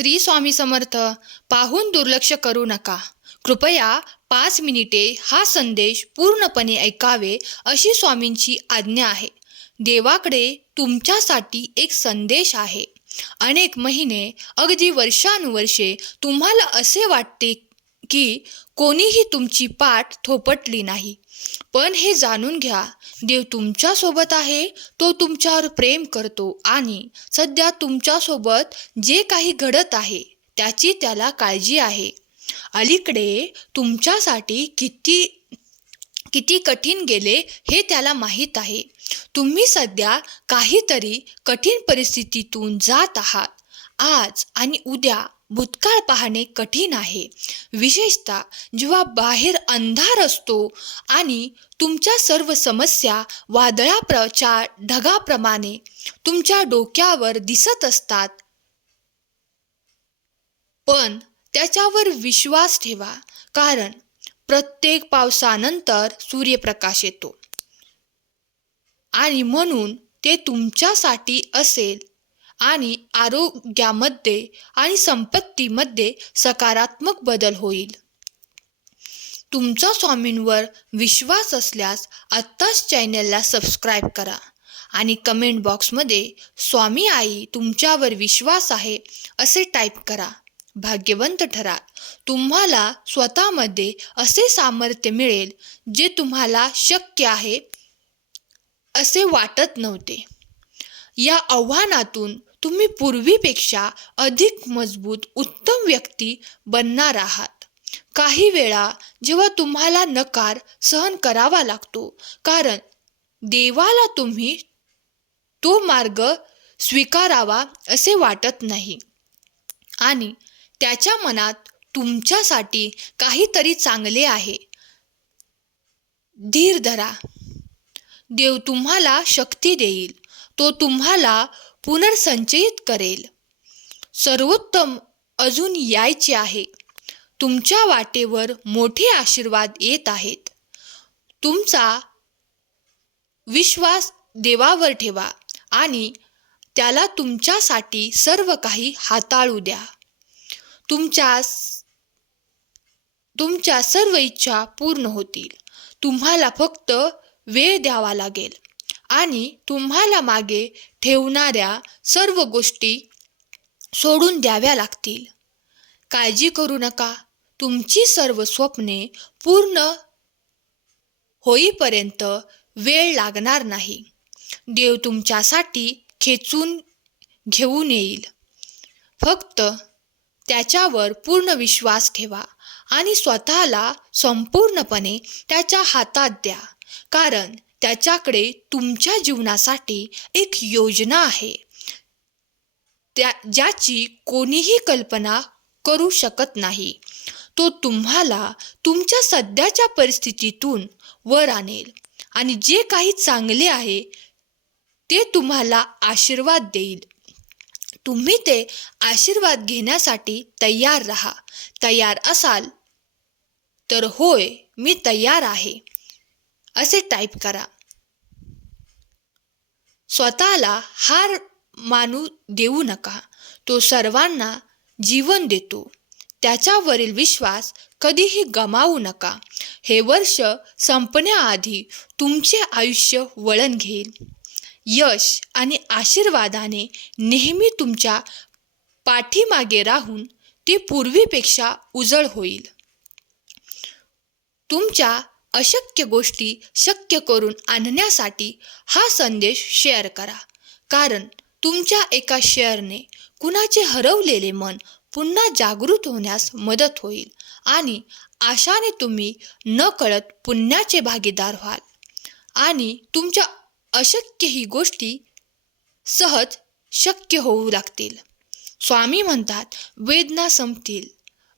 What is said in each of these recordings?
श्री स्वामी समर्थ पाहून दुर्लक्ष करू नका. कृपया पाच मिनिटे हा संदेश पूर्णपणे ऐकावे अशी स्वामींची आज्ञा आहे. देवाकडे तुमच्यासाठी एक संदेश आहे. अनेक महिने अगदी वर्षानुवर्षे तुम्हाला असे वाटते की कोणीही तुमची पाठ थोपटली नाही. पण हे जाणून घ्या देव तुमच्यासोबत आहे तो तुमच्यावर प्रेम करतो आणि सध्या तुमच्यासोबत जे काही घडत आहे त्याची त्याला काळजी आहे. अलीकडे तुमच्यासाठी किती किती कठीण गेले हे त्याला माहीत आहे. तुम्ही सध्या काहीतरी कठीण परिस्थितीतून जात आहात. आज आणि उद्या भूतकाळ पाहणे कठीण आहे. विशेषतः जेव्हा बाहेर अंधार असतो आणि तुमच्या सर्व समस्या वादळाप्रच्या ढगाप्रमाणे तुमच्या डोक्यावर दिसत असतात. पण त्याच्यावर विश्वास ठेवा कारण प्रत्येक पावसानंतर सूर्यप्रकाश येतो. आणि म्हणून ते तुमच्यासाठी असेल. आणि आरोग्यामध्ये आणि संपत्तीमध्ये सकारात्मक बदल होईल. तुमचा स्वामींवर विश्वास असल्यास आत्ताच चॅनलला सबस्क्राईब करा आणि कमेंट बॉक्समध्ये स्वामी आई तुमच्यावर विश्वास आहे असे टाईप करा. भाग्यवंत ठरा तुम्हाला स्वतःमध्ये असे सामर्थ्य मिळेल जे तुम्हाला शक्य आहे असे वाटत नव्हते. या आव्हानातून तुम्ही पूर्वीपेक्षा अधिक मजबूत उत्तम व्यक्ती बनणार आहात. काही वेळा जेव्हा तुम्हाला नकार सहन करावा लागतो कारण देवाला तुम्ही तो मार्ग स्वीकारावा असे वाटत नाही. आणि त्याच्या मनात तुमच्यासाठी काहीतरी चांगले आहे. धीर धरा. देव तुम्हाला शक्ती देईल. तो तुम्हाला पुनर्संचयित करेल. सर्वोत्तम अजून यायचे आहे. तुमच्या वाटेवर मोठे आशीर्वाद येत आहेत. तुमचा विश्वास देवावर ठेवा आणि त्याला तुमच्यासाठी सर्व काही हाताळू द्या. तुमच्या तुमच्या सर्व इच्छा पूर्ण होतील. तुम्हाला फक्त वेळ द्यावा लागेल आणि तुम्हाला मागे ठेवणाऱ्या सर्व गोष्टी सोडून द्याव्या लागतील. काळजी करू नका. तुमची सर्व स्वप्ने पूर्ण होईपर्यंत वेळ लागणार नाही. देव तुमच्यासाठी खेचून घेऊन येईल. फक्त त्याच्यावर पूर्ण विश्वास ठेवा आणि स्वतःला संपूर्णपणे त्याच्या हातात द्या. कारण त्याच्याकडे तुमच्या जीवनासाठी एक योजना आहे. त्या ज्याची कोणीही कल्पना करू शकत नाही. तो तुम्हाला तुमच्या सध्याच्या परिस्थितीतून वर आणेल आणि जे काही चांगले आहे ते तुम्हाला आशीर्वाद देईल. तुम्ही ते आशीर्वाद घेण्यासाठी तयार राहा. तयार असाल तर होय मी तयार आहे. असे टाईप करा. स्वतःला हार मानू देऊ नका. तो सर्वांना जीवन देतो. त्याच्यावरील विश्वास कधीही गमावू नका. हे वर्ष संपण्याआधी तुमचे आयुष्य वळण घेईल. यश आणि आशीर्वादाने नेहमी तुमच्या पाठीमागे राहून ते पूर्वीपेक्षा उजळ होईल. तुमच्या अशक्य गोष्टी शक्य करून आणण्यासाठी हा संदेश शेअर करा. कारण तुमच्या एका शेअरने कुणाचे हरवलेले मन पुन्हा जागृत होण्यास मदत होईल आणि आशाने तुम्ही न कळत पुण्याचे भागीदार व्हाल. आणि तुमच्या अशक्य ही गोष्टी सहज शक्य होऊ लागतील. स्वामी म्हणतात वेदना संपतील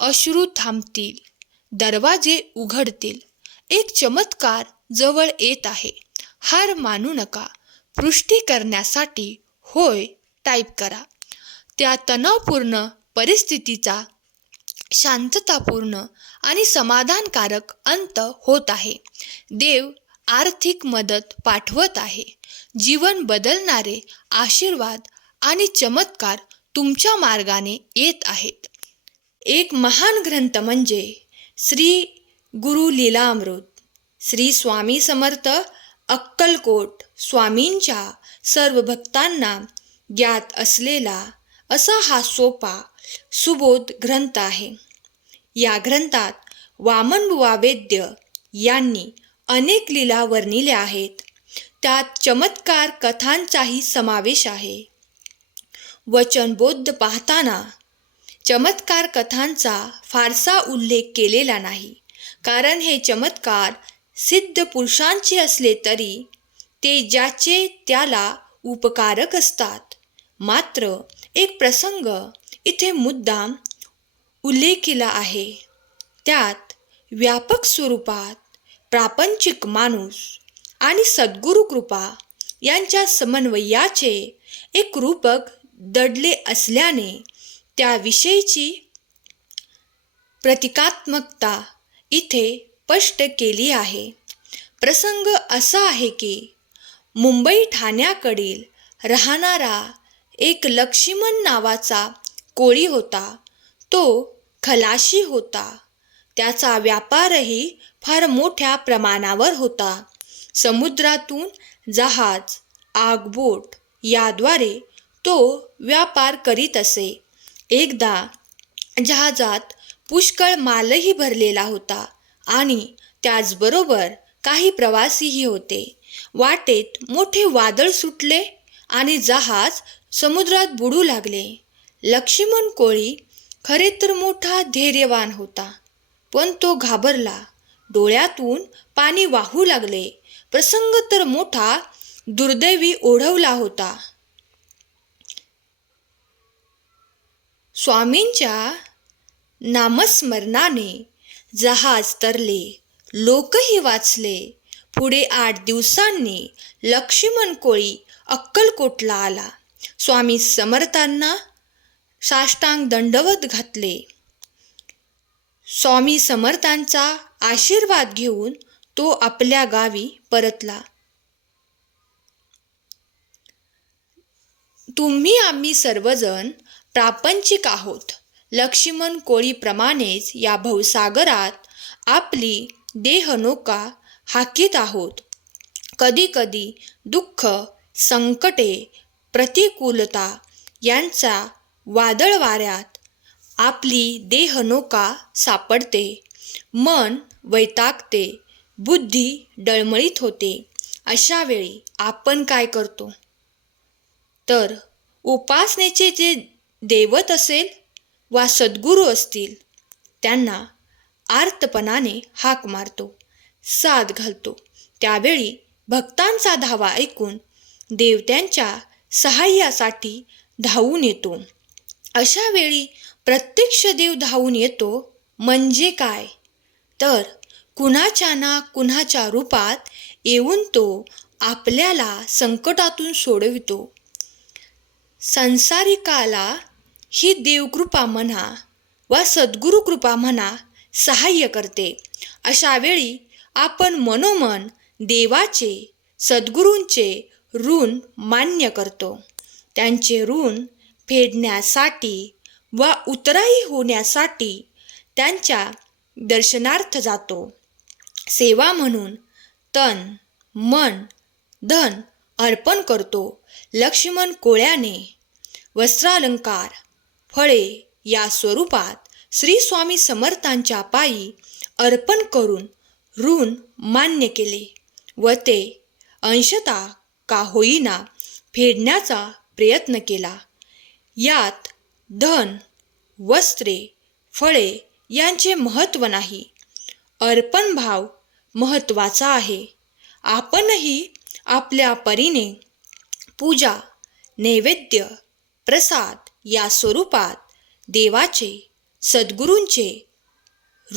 अश्रू थांबतील दरवाजे उघडतील एक चमत्कार जवळ येत आहे. हार मानू नका. पुष्टी करण्यासाठी होय टाईप करा. त्या तणावपूर्ण परिस्थितीचा शांततापूर्ण आणि समाधानकारक अंत होत आहे. देव आर्थिक मदत पाठवत आहे. जीवन बदलणारे आशीर्वाद आणि चमत्कार तुमच्या मार्गाने येत आहेत. एक महान ग्रंथ म्हणजे श्री गुरु लीलामृत. श्री स्वामी समर्थ अक्कलकोट स्वामींच्या सर्व भक्तांना ज्ञात असलेला असा हा सोपा सुबोध ग्रंथ आहे. या ग्रंथात वामनबुवा वैद्य यांनी अनेक लीला वर्णिल्या आहेत. त्यात चमत्कार कथांचाही समावेश आहे. वचनबोध पाहताना चमत्कार कथांचा फारसा उल्लेख केलेला नाही. कारण हे चमत्कार सिद्ध पुरुषांचे असले तरी ते ज्याचे त्याला उपकारक असतात. मात्र एक प्रसंग इथे मुद्दाम उल्लेखिला आहे. त्यात व्यापक स्वरूपात प्रापंचिक माणूस आणि सद्गुरु कृपा यांच्या समन्वयाचे एक रूपक दडले असल्याने त्याविषयीची प्रतिकात्मकता इथे स्पष्ट केली आहे. प्रसंग असा आहे की मुंबई ठाण्याकडील राहणारा एक लक्ष्मण नावाचा कोळी होता. तो खलाशी होता. त्याचा व्यापारही फार मोठ्या प्रमाणावर होता. समुद्रातून जहाज आगबोट याद्वारे तो व्यापार करीत असे. एकदा जहाजात पुष्कळ मालही भरलेला होता आणि त्याचबरोबर काही प्रवासीही होते. वाटेत मोठे वादळ सुटले आणि जहाज समुद्रात बुडू लागले. लक्ष्मण कोळी खरे तर मोठा धैर्यवान होता पण तो घाबरला. डोळ्यातून पाणी वाहू लागले. प्रसंग तर मोठा दुर्दैवी ओढवला होता. स्वामींच्या नामस्मरणाने जहाज तरले लोकही वाचले. पुढे आठ दिवसांनी लक्ष्मण कोळी अक्कलकोटला आला. स्वामी समर्थांना साष्टांग दंडवत घातले. स्वामी समर्थांचा आशीर्वाद घेऊन तो आपल्या गावी परतला. तुम्ही आम्ही सर्वजण प्रापंचिक आहोत. लक्ष्मण कोळीप्रमाणेच या भवसागरात आपली देहनौका हाकीत आहोत. कधीकधी दुःख संकटे प्रतिकूलता यांचा वादळ वाऱ्यात आपली देहनौका सापडते. मन वैतागते बुद्धी डळमळीत होते. अशा वेळी आपण काय करतो? तर उपासनेचे जे दैवत असेल वा सद्गुरू असतील त्यांना आर्तपणाने हाक मारतो साथ घालतो. त्यावेळी भक्तांचा धावा ऐकून देवत्यांच्या सहाय्यासाठी धावून येतो. अशा वेळी प्रत्यक्ष देव धावून येतो म्हणजे काय? तर कुणाच्या ना कुणाच्या रूपात येऊन तो आपल्याला संकटातून सोडवितो. संसारिकाला ही देवकृपा म्हणा वा सद्गुरुकृपा म्हणा सहाय्य करते. अशा वेळी आपण मनोमन देवाचे सद्गुरूंचे ऋण मान्य करतो. त्यांचे ऋण फेडण्यासाठी वा उतराई होण्यासाठी त्यांच्या दर्शनार्थ जातो. सेवा म्हणून तन मन धन अर्पण करतो. लक्ष्मण कोळ्याने वस्त्रालंकार फळे या स्वरूपात श्री स्वामी समर्थांच्या पायी अर्पण करून ऋण मान्य केले व ते अंशता का होईना फेडण्याचा प्रयत्न केला. यात धन वस्त्रे फळे यांचे महत्त्व नाही. अर्पण भाव महत्त्वाचा आहे. आपणही आपल्या परीने पूजा नैवेद्य प्रसाद या स्वरूपात देवाचे सद्गुरूंचे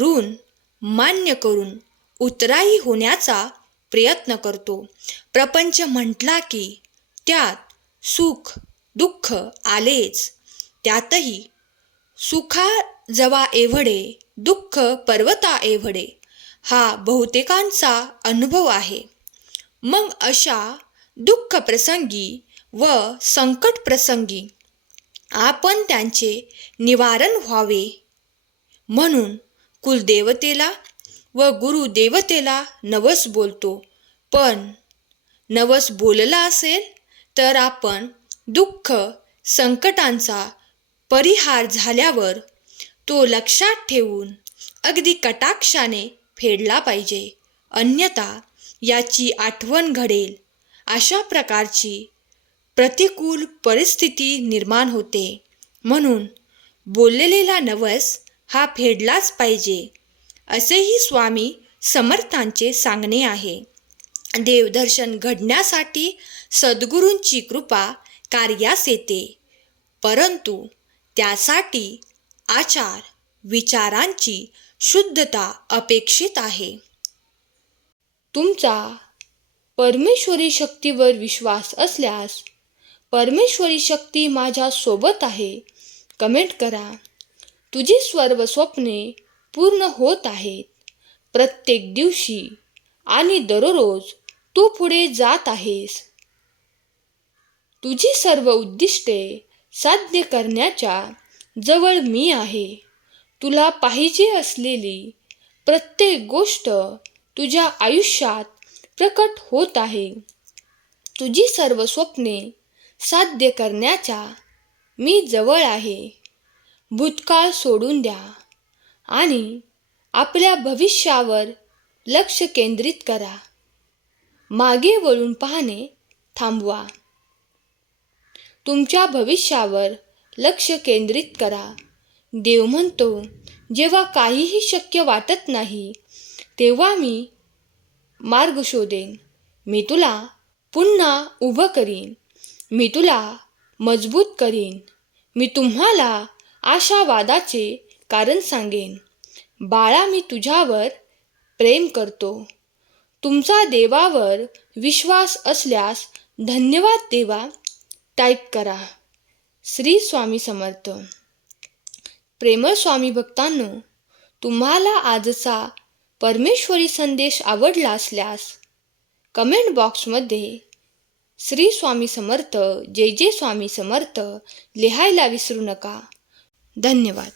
ऋण मान्य करून उतराई होण्याचा प्रयत्न करतो. प्रपंच म्हटला की त्यात सुख दुःख आलेच. त्यातही सुखा जवा एवढे दुःख पर्वता एवढे हा बहुतेकांचा अनुभव आहे. मग अशा दुःख प्रसंगी व संकट प्रसंगी आपण त्यांचे निवारण व्हावे. म्हणून कुलदेवतेला व गुरुदेवतेला नवस बोलतो. पण नवस बोलला असेल तर आपण दुःख संकटांचा परिहार झाल्यावर तो लक्षात ठेवून अगदी कटाक्षाने फेडला पाहिजे. अन्यथा याची आठवण घडेल. अशा प्रकारची प्रतिकूल परिस्थिती निर्माण होते. म्हणून बोललेला नवस हा फेडलाच पाहिजे असेही स्वामी समर्थांचे सांगणे आहे. देवदर्शन घडण्यासाठी सद्गुरूंची कृपा कार्यास येते परंतु त्यासाठी आचार विचारांची शुद्धता अपेक्षित आहे. तुमचा परमेश्वरी शक्तीवर विश्वास असल्यास परमेश्वरी शक्ती माझ्या सोबत आहे. कमेंट करा. तुझी सर्व स्वप्ने पूर्ण होत आहेत. प्रत्येक दिवशी आणि दररोज तू पुढे जात आहेस. तुझी सर्व उद्दिष्टे साध्य करण्याच्या जवळ मी आहे. तुला पाहिजे असलेली प्रत्येक गोष्ट तुझ्या आयुष्यात प्रकट होत आहे. तुझी सर्व स्वप्ने साध्य करण्याच्या मी जवळ आहे. भूतकाळ सोडून द्या आणि आपल्या भविष्यावर लक्ष केंद्रित करा. मागे वळून पाहणे थांबवा. तुमच्या भविष्यावर लक्ष केंद्रित करा. देव म्हणतो जेव्हा काहीही शक्य वाटत नाही तेव्हा मी मार्ग शोधेन. मी तुला पुन्हा उभं करीन. मी तुला मजबूत करीन. मी तुम्हाला आशावादाचे कारण सांगेन. बाळा मी तुझ्यावर प्रेम करतो. तुमचा देवावर विश्वास असल्यास धन्यवाद देवा. टाईप करा. श्री स्वामी समर्थ. प्रेमळ स्वामी भक्तांनो तुम्हाला आजचा परमेश्वरी संदेश आवडला असल्यास कमेंट बॉक्समध्ये श्री स्वामी समर्थ जय जय स्वामी समर्थ लिहायला विसरू नका. धन्यवाद.